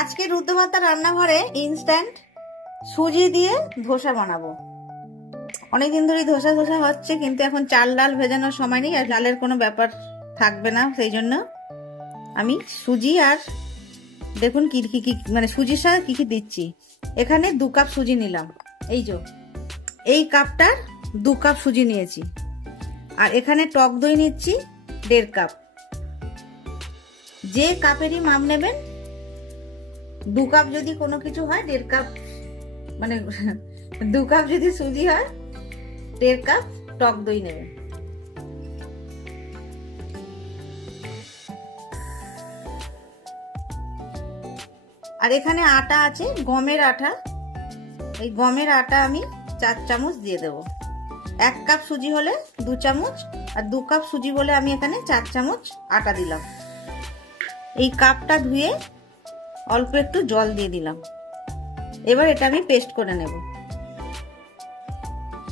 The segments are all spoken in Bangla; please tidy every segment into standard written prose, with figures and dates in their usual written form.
আজকে রুদ্রমাতা রান্নাঘরে ইনস্ট্যান্ট সুজি দিয়ে ধোসা বানাবো। অনেকদিন ধরে ধোসা হচ্ছে, কিন্তু এখন চাল ডাল ভেজানোর সময় নেই, আর ডালের কোনো ব্যাপার থাকবে না। সেই জন্য আমি সুজি আর দেখুন কি মানে সুজির সাথে কি দিচ্ছি। এখানে 2 কাপ সুজি নিলাম, এই কাপটার 2 কাপ সুজি নিয়েছি। আর এখানে টক দই নিচ্ছি 1.5 কাপ। যে কাপেরই মাপ নেবেন, 2 কাপ যদি কোনো কিছু হয় 1.5 কাপ, মানে 2 কাপ যদি সুজি হয় 1.5 কাপ টক দই নেবেন। আর এখানে আটা আছে, গমের আটা। এই গমের আটা আমি 4 চামচ দিয়ে দেব। 1 কাপ সুজি হলে 2 চামচ, আর 2 কাপ সুজি বলে আমি এখানে 4 চামচ আটা দিলাম। এই কাপটা ধুয়ে অল্প একটু জল দিয়ে দিলাম। এবার এটা আমি পেস্ট করে নেব।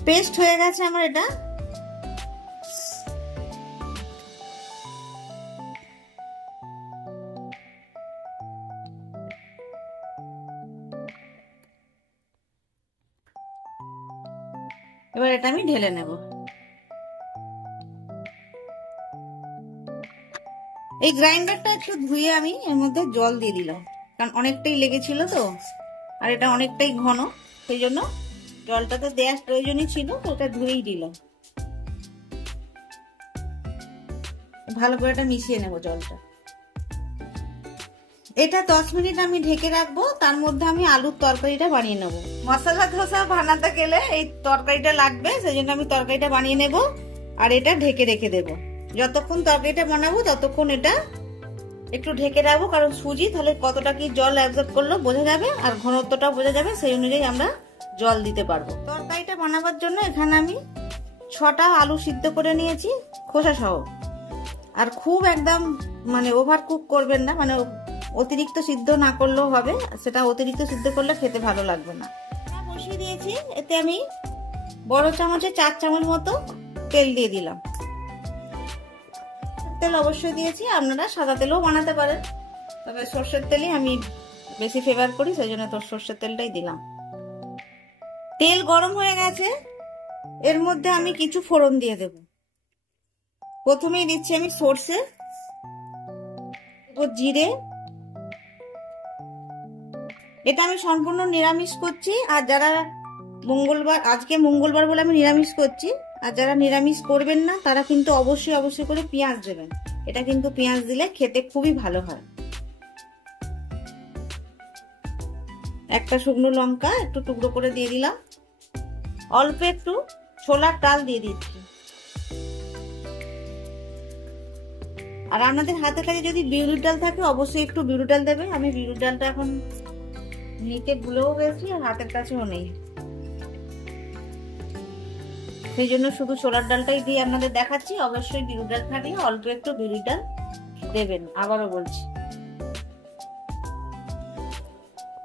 পেস্ট হয়ে গেছে আমার এটা। এবার এটা আমি ঢেলে নেব। এই গ্রাইন্ডারটা একটু ধুয়ে আমি এর মধ্যে জল দিয়ে দিলাম, কারণ অনেকটাই লেগেছিল তো, আর এটা অনেকটাই ঘন, সেই জন্য জলটা তো দেওয়ার প্রয়োজনই ছিল, তো ওটা ধুয়েই দিলাম। ভালো করে এটা মিশিয়ে নেব জলটা। এটা 10 মিনিট আমি ঢেকে রাখবো। তার মধ্যে আমি আলুর তরকারিটা বানিয়ে নেব। মশলা ধোসা বানাতে গেলে এই তরকারিটা লাগবে, সেই জন্য আমি তরকারিটা বানিয়ে নেব। আর এটা ঢেকে রেখে দেব। যতক্ষণ তরকারিটা বানাবো ততক্ষণ এটা একটু ঢেকে রাখবো, কারণ সুজি তাহলে কতটা কি জল অ্যাবজর্ব করলো বোঝা যাবে, আর ঘনত্বটাও বোঝা যাবে, সেই অনুযায়ী আমরা জল দিতে পারবো। তরকারিটা বানাবার জন্য এখানে আমি 6টা আলু সিদ্ধ করে নিয়েছি, খোসা সহ। আর খুব একদম মানে ওভার কুক করবেন না, মানে অতিরিক্ত সিদ্ধ না করলেও হবে, সেটা অতিরিক্ত সিদ্ধ করলে খেতে ভালো লাগবে না। বসিয়ে দিয়েছি, এতে আমি বড় চামচে 4 চামচ মতো তেল দিয়ে দিলাম। তেল অবশ্যই দিয়েছি, আপনারা সাদা তেলও বানাতে পারেন, তবে সর্ষের তেলই আমি বেশি ফেভার করি, সেই জন্য তো সর্ষের তেলটাই দিলাম। তেল গরম হয়ে গেছে, এর মধ্যে আমি কিছু ফোড়ন দিয়ে দেব। প্রথমেই দিচ্ছি আমি সর্ষে, জিরে। এটা আমি সম্পূর্ণ নিরামিষ করছি, আর যারা আজকে মঙ্গলবার বলে আমি নিরামিষ করছি, আর যারা নিরামিষ করবেন না তারা কিন্তু অবশ্যই করে পেঁয়াজ দেবেন। এটা কিন্তু পেঁয়াজ দিলে খেতে খুবই ভালো হয়। একটা শুকনো লঙ্কা একটু টুকরো করে দিয়ে দিলাম। অল্প একটু ছোলার ডাল দিয়ে দিচ্ছি। আর আপনাদের হাতের কাছে যদি বিউলির ডাল থাকে অবশ্যই একটু বিউলির ডাল দেবে। আমি বিউলির ডালটা এখন নিতে ভুলেও গেছি, আর হাতের কাছেও নেই, সেই জন্য শুধু ছোলার ডালটাই দিয়ে আপনাদের দেখাচ্ছি। অবশ্যই বিউলির ডাল থাকলে অল্প একটু বিউলির ডাল দেবেন। আবারও বলছি,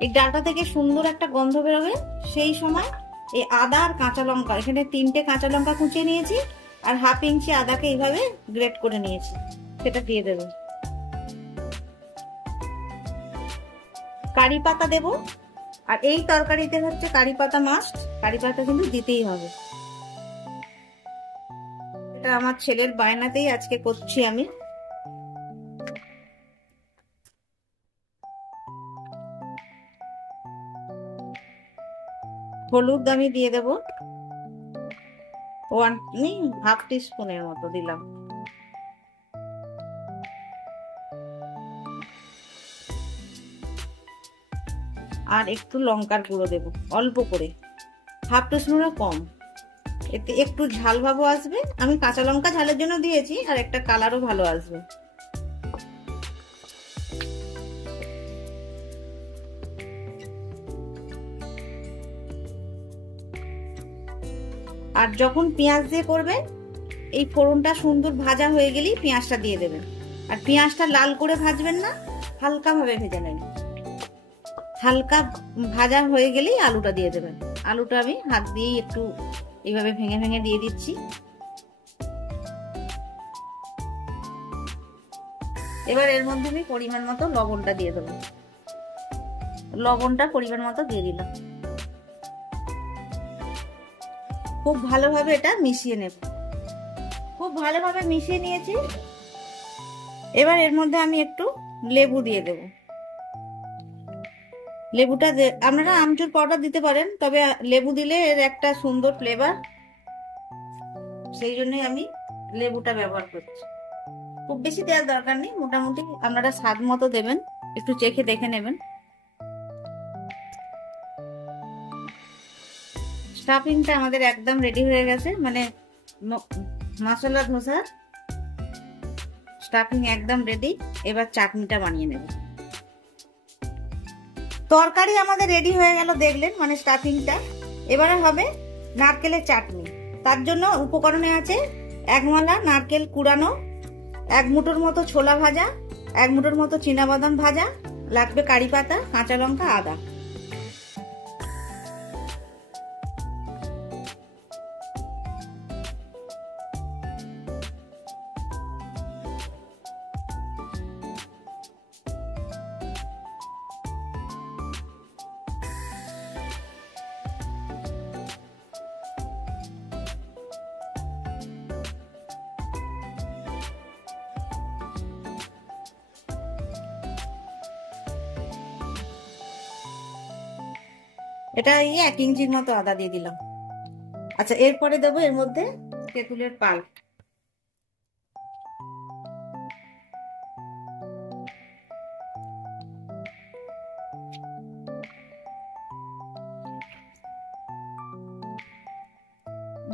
এই ডালটা থেকে সুন্দর একটা গন্ধ বেরোবে। সেই সময় এই আদা আর কাঁচা লঙ্কা, এখানে 3টে কাঁচা লঙ্কা কুচিয়ে নিয়েছি, আর 1/2 ইঞ্চি আদাকে এইভাবে গ্রেট করে নিয়েছি, সেটা দিয়ে দেবেন। কারি পাতা দেব, আর এই তরকারিতে হচ্ছে কারি পাতা মাস্ট, কারি পাতা কিন্তু দিতেই হবে। এটা আমার ছেলের বায়নাতেই আজকে করছি আমি। হলুদ আমি দিয়ে দেব 1/2 টিস্পুনের মতো দিলাম। আর একটু লঙ্কার গুঁড়ো দেব অল্প করে, 1/2 টিস্পুনের কম। এতে একটু ঝাল ভাবও আসবে। আমি কাঁচা লঙ্কা ঝালের জন্য দিয়েছি, আর একটা কালারও ভালো আসবে। আর যখন পেঁয়াজ দিয়ে করবেন, এই ফোড়নটা সুন্দর ভাজা হয়ে গেলেই পেঁয়াজটা দিয়ে দেবেন। আর পেঁয়াজটা লাল করে ভাজবেন না, হালকা ভাবে ভেজে নেবেন। হালকা ভাজা হয়ে গেলেই আলুটা দিয়ে দেবেন। আলুটা আমি হাত দিয়েই একটু এইভাবে ভেঙে দিয়ে দিচ্ছি। এবার এর মধ্যে আমি পরিমাণ মতো লবণটা দিয়ে দেবো। লবণটা পরিমাণ মতো দিয়ে দিলাম। খুব ভালোভাবে এটা মিশিয়ে নেব। খুব ভালোভাবে মিশিয়ে নিয়েছি। এবার এর মধ্যে আমি একটু লেবু দিয়ে দেব। লেবুটা আপনারা আমচুর পাউডার দিতে পারেন, তবে লেবু দিলে এর একটা সুন্দর ফ্লেভার, সেই জন্যই আমি লেবুটা ব্যবহার করছি। খুব বেশি দেওয়ার দরকার নেই, মোটামুটি আপনারা স্বাদ মতো দেবেন, একটু চেখে দেখে নেবেন। স্টাফিংটা আমাদের একদম রেডি হয়ে গেছে, মানে মশলা ধোসা স্টাফিং একদম রেডি। এবার চাটনিটা বানিয়ে নেব। তরকারি আমাদের রেডি হয়ে গেল, দেখলেন, মানে স্টাফিংটা। এবারে হবে নারকেলের চাটনি। তার জন্য উপকরণে আছে 1 মালা নারকেল কুড়ানো, 1 মুঠোর মতো ছোলা ভাজা, 1 মুঠোর মতো চীনাবাদাম ভাজা, লাগবে কারি পাতা, কাঁচা লঙ্কা, আদা। এটা 1 ইঞ্চির মতো আদা দিয়ে দিলাম। আচ্ছা, এরপরে দেবো এর মধ্যে তেঁতুলের পাল্প।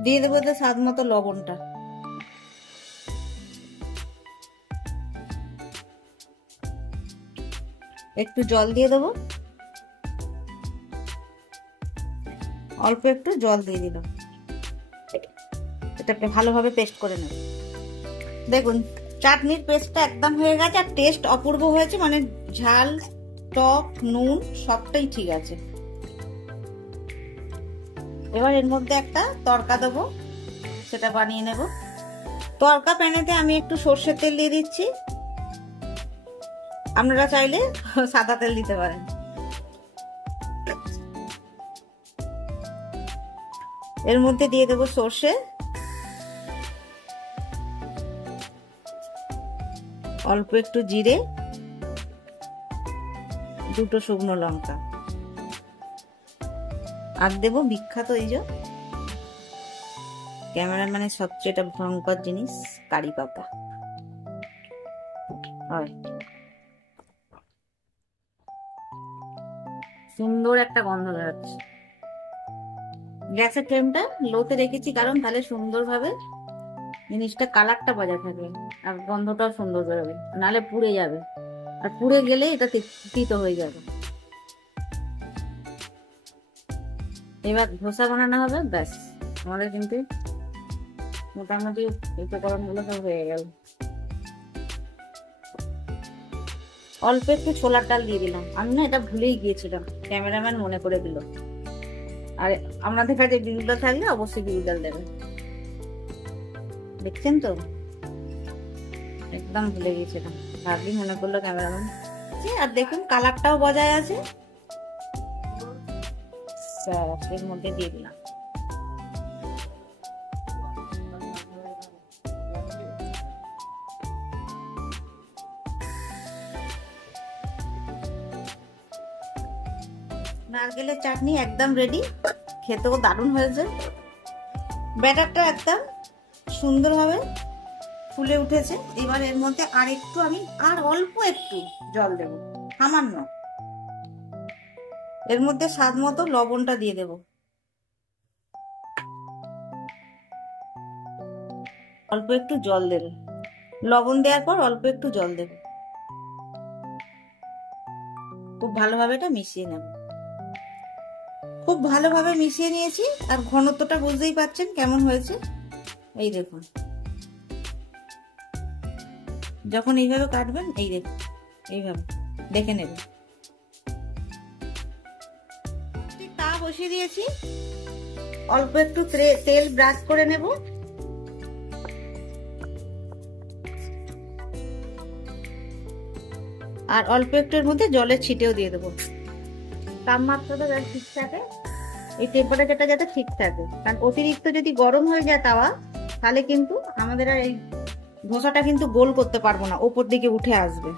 দিয়ে দেবো স্বাদ মতো লবণটা। একটু জল দিয়ে দেবো, অল্প একটু জল দিয়ে দিলাম। এটাকে ভালোভাবে পেস্ট করে নেব। দেখুন চাটনির পেস্টটা একদম হয়ে গেছে, আর টেস্ট অপূর্ব হয়েছে, মানে ঝাল, টক, নুন সবটাই ঠিক আছে। এবার এর মধ্যে একটা তড়কা দেবো, সেটা বানিয়ে নেব। তড়কা প্যানেতে আমি একটু সর্ষের তেল দিয়ে দিচ্ছি, আপনারা চাইলে সাদা তেল দিতে পারেন। এর মধ্যে দিয়ে দেবো সর্ষে, অল্প একটু জিরে, 2টো শুকনো লঙ্কা, আর দেবো বিখ্যাত এই যে ক্যামেরাম্যানের সবচেয়ে এটা ভয়ঙ্কর জিনিস, কারি পাতা। সুন্দর একটা গন্ধ বেরোচ্ছে। গ্যাসের ফ্লেমটা লোতে রেখেছি, কারণ তাহলে সুন্দরভাবে জিনিসটা কালারটা বজায় থাকবে আর গন্ধটাও সুন্দর বেরোবে, নাহলে পুড়ে যাবে, আর পুড়ে গেলে এটা তিতো হয়ে যাবে। এবার ধোসা বানানো হবে, ব্যাস আমাদের কিন্তু মোটামুটি উপকরণগুলো সব হয়ে গেল। অল্প একটু ছোলার ডাল দিয়ে দিলাম, আমি না এটা ভুলেই গিয়েছিলাম, ক্যামেরাম্যান মনে করে দিল। আর আপনাদের কাছে বিউলি ডাল থাকলে অবশ্যই বিউলি ডাল দেবেন। দেখছেন তো, একদম ভুলে গিয়েছিলাম, ভাবলি মনে করলো ক্যামেরাম্যান। আর দেখুন কালারটাও বজায় আছে। এর মধ্যে দিয়ে দিলাম। নারকেলের চাটনি একদম রেডি, খেতেও দারুণ হয়েছে। ব্যাটারটা একদম সুন্দরভাবে ফুলে উঠেছে। এবার এর মধ্যে আর অল্প একটু জল দেব, সামান্য। এর মধ্যে স্বাদ মতো লবণটা দিয়ে দেব, অল্প একটু জল দেব। লবণ দেওয়ার পর অল্প একটু জল দেব। খুব ভালোভাবে এটা মিশিয়ে নেব। খুব ভালোভাবে মিশিয়ে নিয়েছি, আর ঘনত্বটা বুঝতেই পারছেন কেমন হয়েছে। এই দেখুন, যখন এইভাবে কাটবেন, এই দেখুন এইভাবে দেখে নেবেন। তা বসিয়ে দিয়েছি, অল্প একটু তেল ব্রাশ করে নেব। আর অল্প একটু এর মধ্যে জলের ছিটেও দিয়ে দেবো। তাপমাত্রাটা যাতে ঠিক থাকে, এই টেম্পারেচারটা যাতে ঠিক থাকে, কারণ অতিরিক্ত যদি গরম হয়ে যায় তাওয়া, তাহলে কিন্তু আমাদের আর এই ধোসাটা কিন্তু গোল করতে পারবো না, ওপর দিকে উঠে আসবে।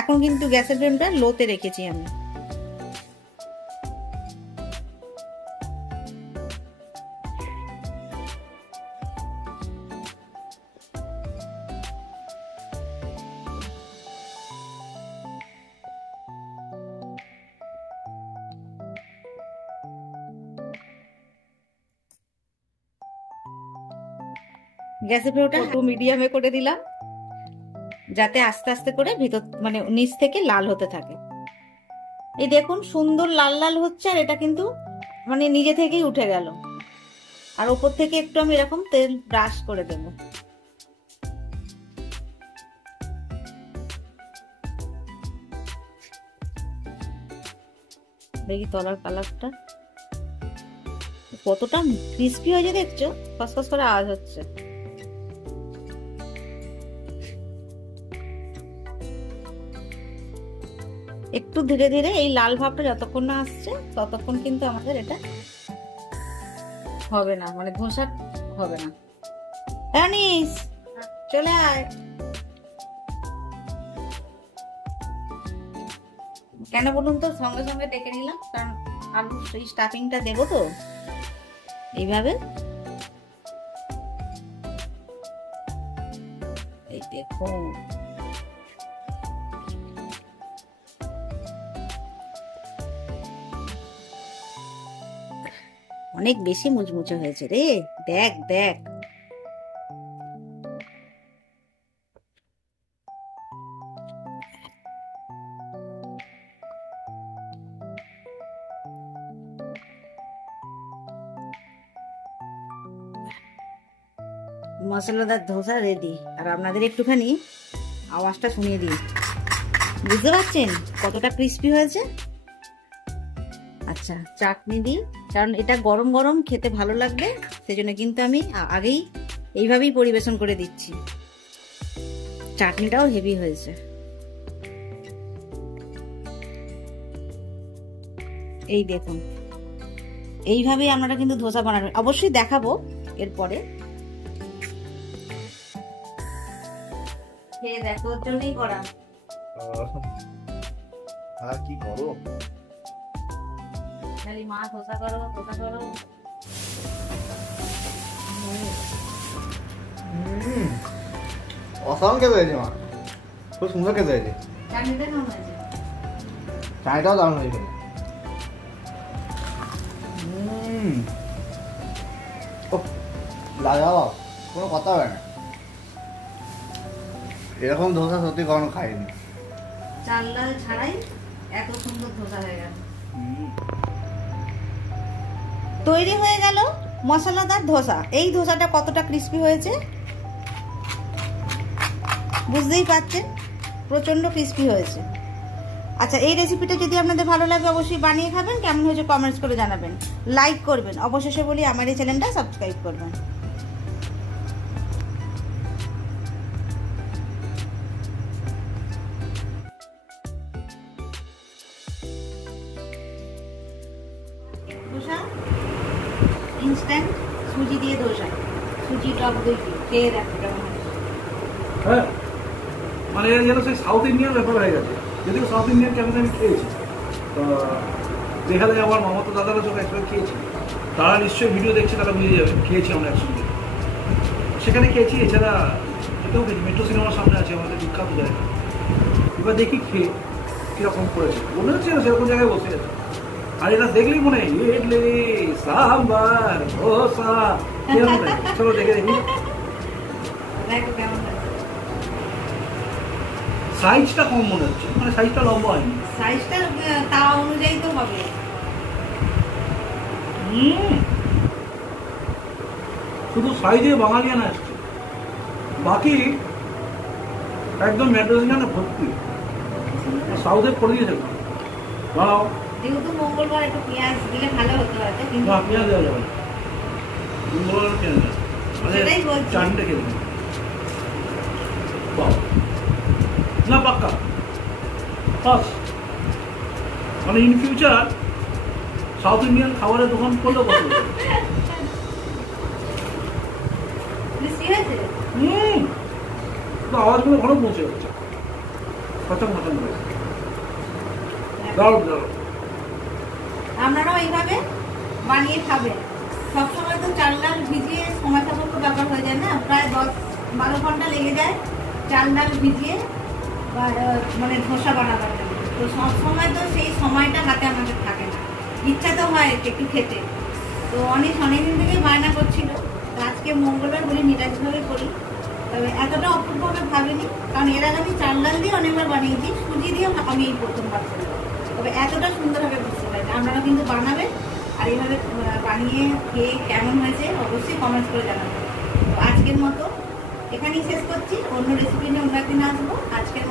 এখন কিন্তু গ্যাসের ফ্লেমটা লোতে রেখেছি আমি। গ্যাসের ফ্লেমটা একটু মিডিয়ামে করে দিলাম, যাতে আস্তে আস্তে করে ভিতর মানে নিচ থেকে লাল হতে থাকে। এই দেখুন সুন্দর লাল লাল হচ্ছে, আর এটা কিন্তু মানে নিজে থেকেই উঠে গেল। আর ওপর থেকে একটু আমি এরকম তেল ব্রাশ করে দেব। দেখি তলার কালারটা কতটা ক্রিস্পি হয়েছে, দেখছো? খসখস করে আওয়াজ হচ্ছে। একটু ধীরে ধীরে এই লাল ভাবটা যতক্ষণ না আসছে ততক্ষণ কিন্তু আমাদের এটা হবে না, মানে ধোসা হবে না। আনিস চলে আয়। কেন বলুন তো সঙ্গে সঙ্গে ডেকে নিলাম, কারণ আলু সেই স্টাফিংটা দেবো তো এইভাবে। এই দেখুন অনেক বেশি মুচমুচে হয়েছে রে, দেখ দেখ। মশলাদার ধোসা রেডি। আর আপনাদের একটুখানি আওয়াজটা শুনিয়ে দিই, বুঝতে পারছেন কতটা ক্রিস্পি হয়েছে? আচ্ছা চাটনি দিই, কারণ এটা গরম গরম খেতে ভালো লাগবে, সেজন্য কিন্তু আমি আগেই এইভাবেই পরিবেশন করে দিচ্ছি। চাটনিটাও হেভি হয়েছে। এই দেখুন এইভাবেই আপনারা কিন্তু ধোসা বানাবেন, অবশ্যই দেখাবো এরপরে। খেয়ে দেখো, ওর জন্যই করা। আর কি করো? খালি মা ধোসা করো ধোসা করো। অসাধারণ খেতে হয়েছে মা, খুব সুন্দর খেতে হয়েছে। চাটনিটা কেমন হয়েছে? চাটনিটাও দারুণ হয়েছে। লাজবাব, কোনো কথা হবে না। এরকম ধোসা সত্যি কখনো খাইনি। চাল ডাল ছাড়াই এত সুন্দর ধোসা হয়ে গেল। তৈরি হয়ে গেল মশলাদার ধোসা। এই ধোসাটা কতটা ক্রিস্পি হয়েছে বুঝতেই পারছেন, প্রচন্ড ক্রিস্পি হয়েছে। আচ্ছা এই রেসিপিটা যদি আপনাদের ভালো লাগে অবশ্যই বানিয়ে খাবেন, কেমন হয়েছে কমেন্টস করে জানাবেন, লাইক করবেন, অবশেষে বলি আমার এই চ্যানেলটা সাবস্ক্রাইব করবেন। ধোসা ইনস্ট্যান্ট সুজি দিয়ে ধোসা, সুজি টক দই দিয়ে খেয়ে দেখো কেমন হয়। হ্যাঁ মানে এর যেন সেই সাউথ ইন্ডিয়ান ব্যাপার হয়ে গেছে, যদিও সাউথ ইন্ডিয়ান কেমন আমি খেয়েছি, তো দেখা যায় আমার মামাতো দাদারা যখন একসাথে খেয়েছি, তারা নিশ্চয়ই ভিডিও দেখছে, তারা বুঝে যাবে খেয়েছি আমরা একসঙ্গে, সেখানে খেয়েছি। এছাড়া এটাও খেয়েছি, মেট্রো সিনেমার সামনে আছে আমাদের বিখ্যাত জায়গা। এবার দেখি খেয়ে কীরকম করেছে, মনে হচ্ছে না সেরকম জায়গায় বসে আছে। আর এটা দেখলেই মনে হয় ইডলি সাম্বার ধোসা, চলো দেখে দেখি। সাইজটা কম মনে হচ্ছে, মানে সাইজটা লম্বা হয়নি। সাইজটা তাওয়া অনুযায়ী তো হবে। শুধু সাইজে বাঙালিয়ান আসছে, বাকি একদম ম্যাড্রাসিয়ানে ভর্তি, সাউথে পড়ে দিয়েছে। বাও যেহেতু মঙ্গলবার একটু পেঁয়াজ দিলে ভালো হতো হয়তো, কিন্তু না পেঁয়াজ দেওয়া যাবে না, মঙ্গলবার পেঁয়াজ দেওয়া সেটাই বলছি। চাটনিটা খেয়ে না পাক্কা। ফার্স্ট, মানে ইন ফিউচার সাউথ ইন্ডিয়ান খাবারের দোকান করলেও পছন্দ। আওয়াজগুলো ঘরে পৌঁছে যাচ্ছে, খচম খচম করে। দারুণ দারুণ। আপনারাও এইভাবে বানিয়ে খাবেন। সবসময় তো চাল ডাল ভিজিয়ে সময় সাপেক্ষ ব্যাপার হয়ে যায় না, প্রায় 10-12 ঘন্টা লেগে যায় চাল ডাল ভিজিয়ে মানে ধোসা বানাবার জন্য। তো সবসময় তো সেই সময়টা হাতে আমাদের থাকে না, ইচ্ছা তো হয় একটু খেতে। তো অনেকদিন থেকে বায়না করছিল, আজকে মঙ্গলবার বলে নিরামিষভাবে করি। তবে এতটা অপূর্বভাবে ভাবিনি, কারণ এর আগে আমি চাল ডাল দিয়ে অনেকবার বানিয়েছি, সুজি দিয়ে আমি এই প্রথমবার করি। তবে এতটা সুন্দরভাবে বুঝতে পারি। আপনারা কিন্তু বানাবেন, আর এইভাবে বানিয়ে খেয়ে কেমন হয়েছে অবশ্যই কমেন্টস করে জানাবেন। তো আজকের মতো এখানেই শেষ করছি, অন্য রেসিপি নিয়ে অন্য একদিন আসবো। আজকের